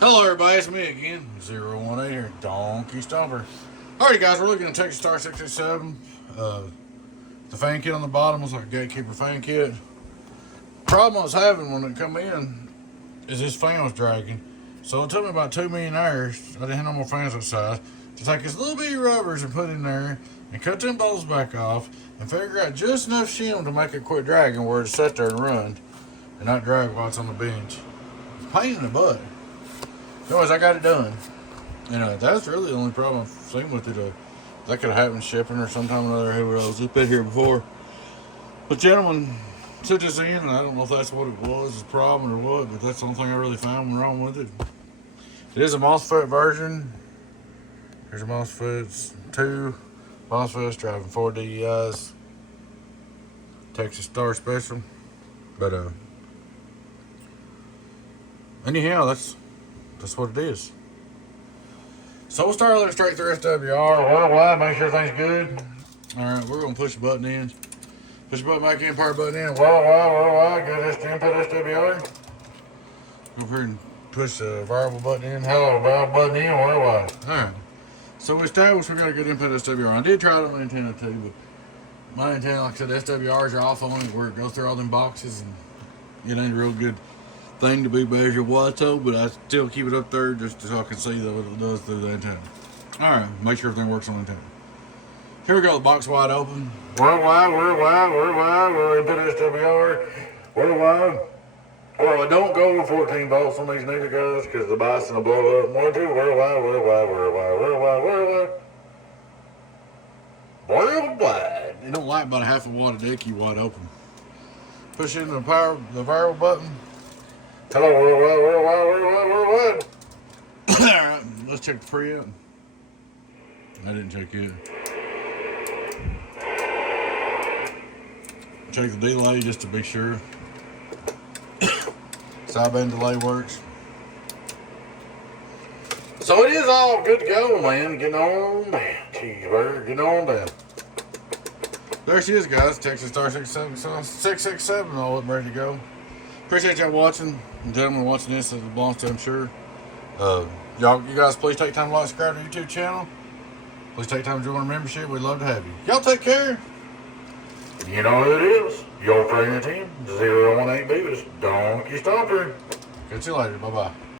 Hello everybody, it's me again, 018 here, Donkey Stomper. Alright guys, we're looking at Texas Star 667. The fan kit on the bottom was like a gatekeeper fan kit. Problem I was having when it come in is this fan was dragging. So it took me about 2 million hours, I didn't have no more fans that size, to take this little bitty rubbers and put in there and cut them bolts back off and figure out just enough shim to make it quit dragging where it's set there and run and not drag while it's on the bench. It's a pain in the butt. Anyways, I got it done. And that's really the only problem I've seen with it. That could have happened shipping or sometime or another. Who knows? It's been here before. But gentlemen, took this in, and I don't know if that's what it was, the problem or what, but that's the only thing I really found wrong with it. It is a MOSFET version. Here's a MOSFETs, 2 MOSFETs driving 4 DEIs. Texas Star Special. But anyhow, that's what it is. So we'll start looking straight through SWR, worldwide, make sure everything's good. Alright, we're going to push the button in. Push the button back in, power button in, worldwide, good input SWR. Go over here and push the variable button in. Hello, variable button in, worldwide. Alright, so we established we got a good input SWR. I did try it on my antenna too, but my antenna, like I said, SWRs are off on it where it goes through all them boxes, and it ain't a real good thing to be measured watto, but I still keep it up there just so I can see what it does through the antenna. Alright, make sure everything works on the antenna. Here we go, the box wide open. Worldwide, we're input SWR, worldwide. Well, don't go with 14 volts on these nigga guys because the bison will blow up. 1, 2, worldwide. It don't like about a half a watt of dicky wide open. Push in the variable button. Hello, worldwide. Alright, let's check the preamp. I didn't check it. Check the delay just to be sure. Sideband delay works. So it is all good to go, man. Getting on down. Cheeseburger, getting on down. There she is, guys. Texas Star 667, all up ready to go. Appreciate y'all watching. And gentlemen watching this, it belongs to, I'm sure. You guys please take time to like, subscribe to the YouTube channel. Please take time to join our membership. We'd love to have you. Y'all take care. You know who it is. Your friend and team, 018 Beavis, Donkey Stomper. Catch you later. Bye-bye.